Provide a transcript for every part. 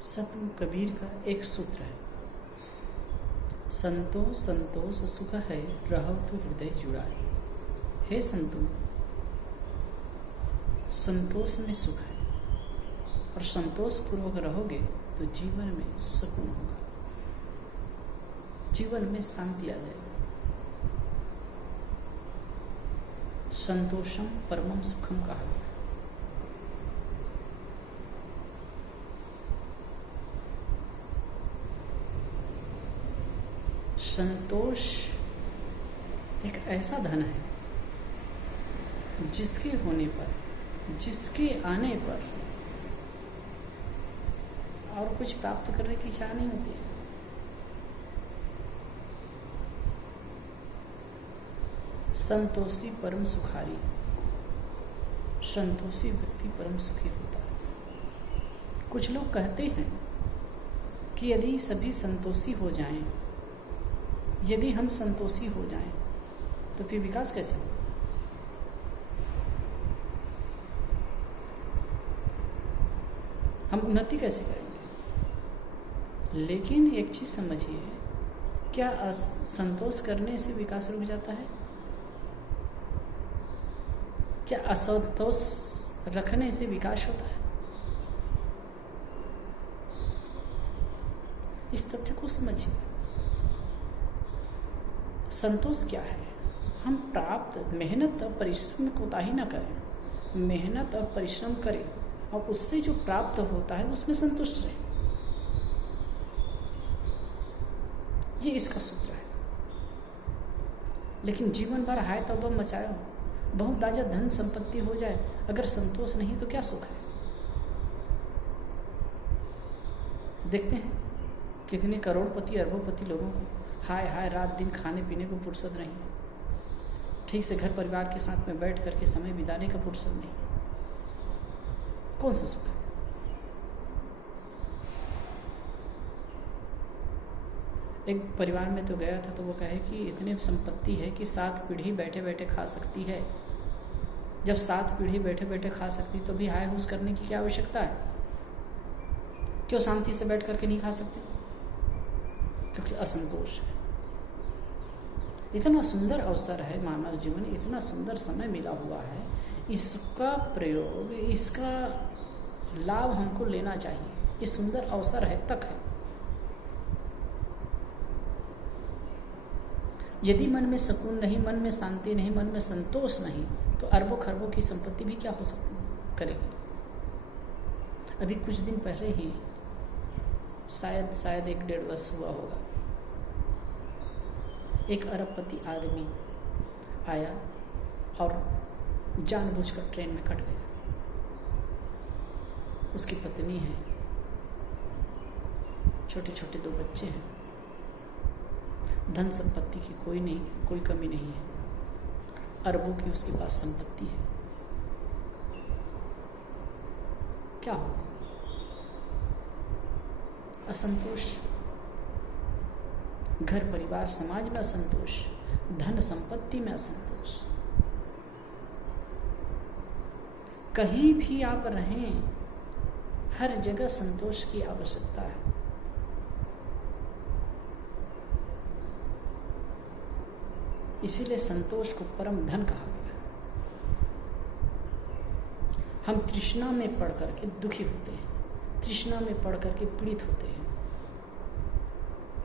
सतगुरु कबीर का एक सूत्र है, संतोष संतोष सुख है, रहो तो हृदय जुड़ाए। हे संतों, संतोष में सुख है और संतोष पूर्वक रहोगे तो जीवन में सुकून होगा, जीवन में शांति आ जाएगी। संतोषम परमम सुखम कहा गया। संतोष एक ऐसा धन है जिसके होने पर, जिसके आने पर और कुछ प्राप्त करने की इच्छा नहीं होती है। संतोषी परम सुखारी, संतोषी व्यक्ति परम सुखी होता है। कुछ लोग कहते हैं कि यदि सभी संतोषी हो जाएं, यदि हम संतोषी हो जाएं, तो फिर विकास कैसे होगा? हम उन्नति कैसे करेंगे? लेकिन एक चीज समझिए, क्या संतोष करने से विकास रुक जाता है? क्या असंतोष रखने से विकास होता है? इस तथ्य को समझिए। संतोष क्या है? हम प्राप्त मेहनत और परिश्रम में कोताही न करें, मेहनत और परिश्रम करें और उससे जो प्राप्त होता है उसमें संतुष्ट रहें। ये इसका सूत्र है। लेकिन जीवन भर हाय तौबा मचाओ, बहुत ताजा धन संपत्ति हो जाए, अगर संतोष नहीं तो क्या सुख है? देखते हैं कितने करोड़पति अरबोपति लोगों को हाय हाय रात दिन खाने पीने को फुर्सत नहीं, ठीक से घर परिवार के साथ में बैठ करके समय बिताने का फुर्सत नहीं। कौन सा सुख है? एक परिवार में तो गया था तो वो कहे कि इतने संपत्ति है कि 7 पीढ़ी बैठे बैठे खा सकती है। जब 7 पीढ़ी बैठे बैठे खा सकती तो भी हाय हुस करने की क्या आवश्यकता है? क्यों शांति से बैठ करके नहीं खा सकते? क्योंकि असंतोष है। इतना सुंदर अवसर है मानव जीवन, इतना सुंदर समय मिला हुआ है, इसका प्रयोग, इसका लाभ हमको लेना चाहिए। ये सुंदर अवसर है तक है। यदि मन में सुकून नहीं, मन में शांति नहीं, मन में संतोष नहीं, तो अरबों खरबों की संपत्ति भी क्या हो करेगी? अभी कुछ दिन पहले ही शायद 1-1.5 वर्ष हुआ होगा, एक अरबपति आदमी आया और जानबूझकर ट्रेन में कट गया। उसकी पत्नी है, छोटे छोटे 2 बच्चे हैं, धन संपत्ति की कोई नहीं, कोई कमी नहीं है, अरबों की उसके पास संपत्ति है। क्या हो? असंतोष, घर परिवार समाज में असंतोष, धन संपत्ति में असंतोष। कहीं भी आप रहें, हर जगह संतोष की आवश्यकता है। इसीलिए संतोष को परम धन कहा गया। हम तृष्णा में पड़ करके दुखी होते हैं, तृष्णा में पड़ करके पीड़ित होते हैं,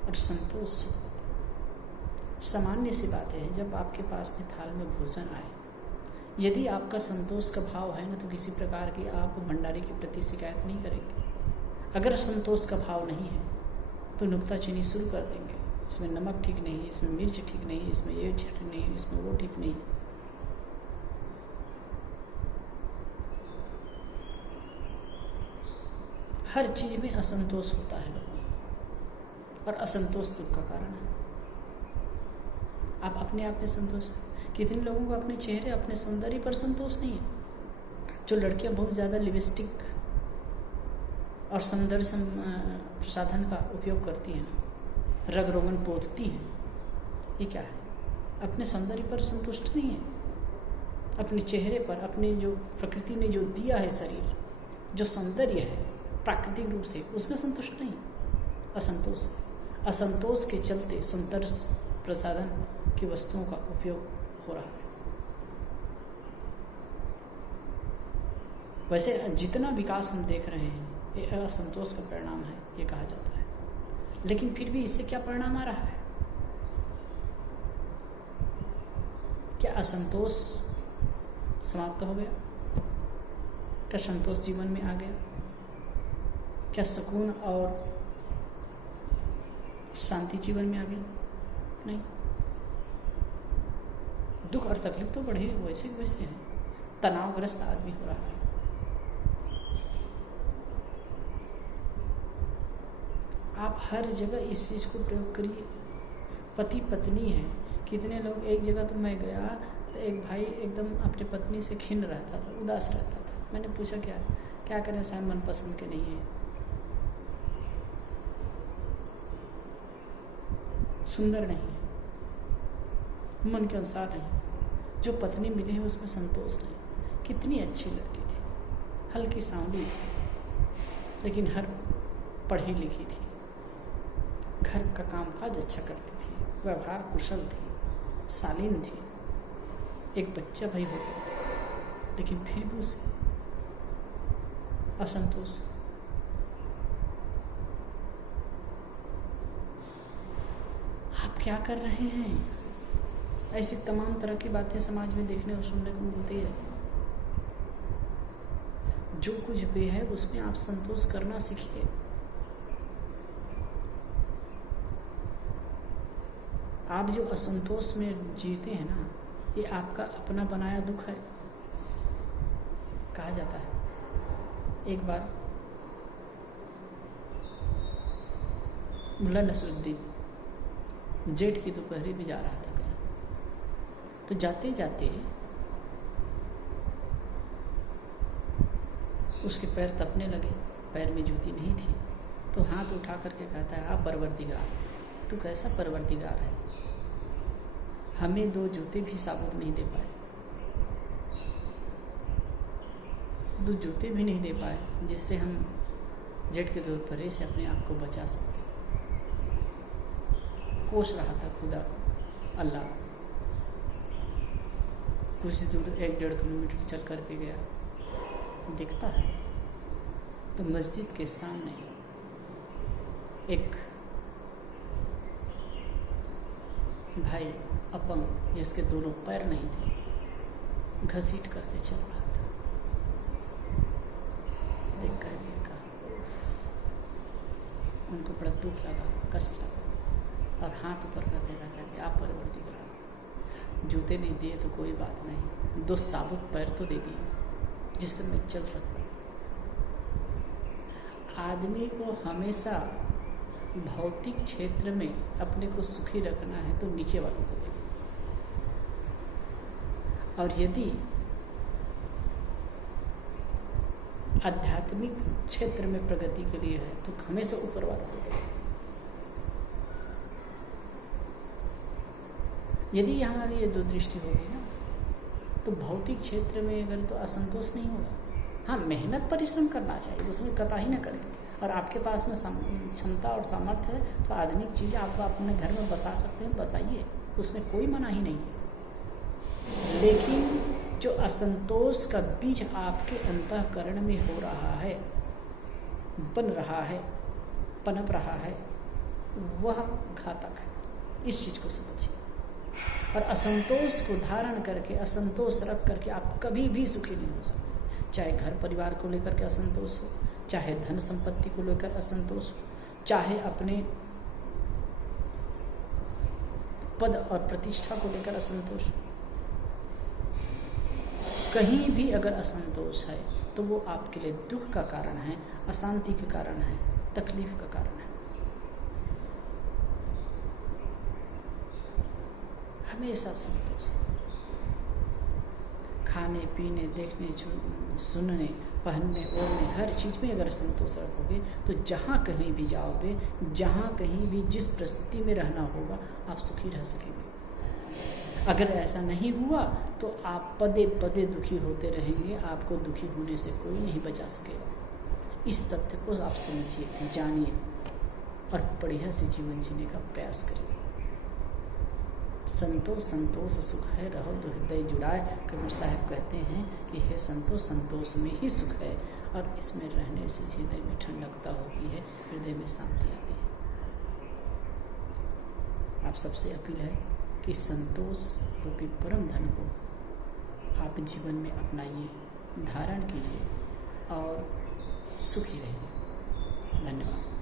और संतोष सुख होता है। सामान्य सी बात है, जब आपके पास में थाल में भोजन आए, यदि आपका संतोष का भाव है ना, तो किसी प्रकार की आप भंडारी के प्रति शिकायत नहीं करेंगे। अगर संतोष का भाव नहीं है तो नुक्ताचीनी शुरू कर देंगे, इसमें नमक ठीक नहीं है, इसमें मिर्च ठीक नहीं है, इसमें ये ठीक नहीं है, इसमें वो ठीक नहीं है। हर चीज में असंतोष होता है लोगों को, और असंतोष दुख का कारण है। आप अपने आप में संतोष है? कितने लोगों को अपने चेहरे, अपने सौंदर्य पर संतोष नहीं है? जो लड़कियां बहुत ज़्यादा लिपस्टिक और सौंदर्य प्रसाधन का उपयोग करती हैं ना, रग रोगन पोतती हैं, ये क्या है? अपने सौंदर्य पर संतुष्ट नहीं है, अपने चेहरे पर, अपने जो प्रकृति ने जो दिया है शरीर, जो सौंदर्य है, प्राकृतिक रूप से, उसमें संतुष्ट नहीं, असंतोष। असंतोष के चलते संतोष प्रसाधन की वस्तुओं का उपयोग हो रहा है। वैसे जितना विकास हम देख रहे हैं ये असंतोष का परिणाम है, ये कहा जाता है। लेकिन फिर भी इससे क्या परिणाम आ रहा है? क्या असंतोष समाप्त हो गया? क्या संतोष जीवन में आ गया? क्या सुकून और शांति जीवन में आ गई? नहीं, दुख और तकलीफ तो बढ़े वैसे वैसे हैं। तनावग्रस्त आदमी हो रहा है। आप हर जगह इस चीज को प्रयोग करिए। पति पत्नी है, कितने लोग, एक जगह तो मैं गया तो एक भाई एकदम अपनी पत्नी से खिन्न रहता था, उदास रहता था। मैंने पूछा क्या करें साहब, मन पसंद के नहीं है, सुंदर नहीं है, मन के अनुसार नहीं, जो पत्नी मिली है उसमें संतोष नहीं। कितनी अच्छी लड़की थी, हल्की सांवली थी, लेकिन हर पढ़ी लिखी थी, घर का कामकाज अच्छा करती थी, व्यवहार कुशल थी, शालीन थी, एक बच्चा भाई हो गया था, लेकिन फिर भी उसे असंतोष। आप क्या कर रहे हैं? ऐसी तमाम तरह की बातें समाज में देखने और सुनने को मिलती है। जो कुछ भी है उसमें आप संतोष करना सीखिए। आप जो असंतोष में जीते हैं ना, ये आपका अपना बनाया दुख है। कहा जाता है, एक बार मुल्ला नसरुद्दीन जेठ की दोपहरी में जा रहा था कहीं, तो जाते जाते उसके पैर तपने लगे, पैर में जूती नहीं थी, तो हाथ उठा करके कहता है, आप परवरदिगार, तू कैसा परवरदिगार है, हमें 2 जूते भी साबुत नहीं दे पाए, 2 जूते भी नहीं दे पाए जिससे हम जेठ के दोपहर से अपने आप को बचा सकते। कोस रहा था खुदा को, अल्लाह को। कुछ दूर 1-1.5 किलोमीटर चल करके गया, दिखता है तो मस्जिद के सामने एक भाई अपंग, जिसके दोनों पैर नहीं थे, घसीट करके चल रहा था। देख करके कहा, उनको बड़ा दुख लगा, कष्ट लगा, और हाथ ऊपर करके कहा कि आप परवरदिगार, जूते नहीं दिए तो कोई बात नहीं, 2 साबुत पैर तो दे दिए जिससे मैं चल सकता। आदमी को हमेशा भौतिक क्षेत्र में अपने को सुखी रखना है तो नीचे वालों को देखें, और यदि आध्यात्मिक क्षेत्र में प्रगति के लिए है तो हमेशा ऊपर वालों को देखें। यदि हमारी ये 2 दृष्टि होगी ना, तो भौतिक क्षेत्र में अगर तो असंतोष नहीं होगा। हाँ, मेहनत परिश्रम करना चाहिए, उसमें कतई न करें, और आपके पास में क्षमता और सामर्थ्य है तो आधुनिक चीज़ें आप अपने घर में बसा सकते हैं, बसाइए, उसमें कोई मनाही नहीं है। लेकिन जो असंतोष का बीज आपके अंतःकरण में हो रहा है, बन रहा है, पनप रहा है, वह घातक है। इस चीज़ को समझिए। और असंतोष को धारण करके, असंतोष रख करके आप कभी भी सुखी नहीं हो सकते। चाहे घर परिवार को लेकर के असंतोष हो, चाहे धन संपत्ति को लेकर असंतोष हो, चाहे अपने पद और प्रतिष्ठा को लेकर असंतोष हो, कहीं भी अगर असंतोष है तो वो आपके लिए दुख का कारण है, अशांति के कारण है, तकलीफ का कारण है। हमेशा संतोष। खाने पीने, देखने, सुनने, पहनने, ओढ़ने, हर चीज़ में अगर संतोष रखोगे तो जहाँ कहीं भी जाओगे, जहाँ कहीं भी जिस परिस्थिति में रहना होगा, आप सुखी रह सकेंगे। अगर ऐसा नहीं हुआ तो आप पदे पदे दुखी होते रहेंगे, आपको दुखी होने से कोई नहीं बचा सकेगा। इस तथ्य को आप समझिए, जानिए और बढ़िया से जीवन जीने का प्रयास करिए। संतोष संतोष सुख है, रहो तो हृदय जुड़ाए। कबीर साहब कहते हैं कि हे संतोष, संतोष में ही सुख है और इसमें रहने से हृदय में ठंडकता होती है, हृदय में शांति आती है। आप सबसे अपील है कि संतोष रूपी परम धन को आप जीवन में अपनाइए, धारण कीजिए और सुखी रहिए। धन्यवाद।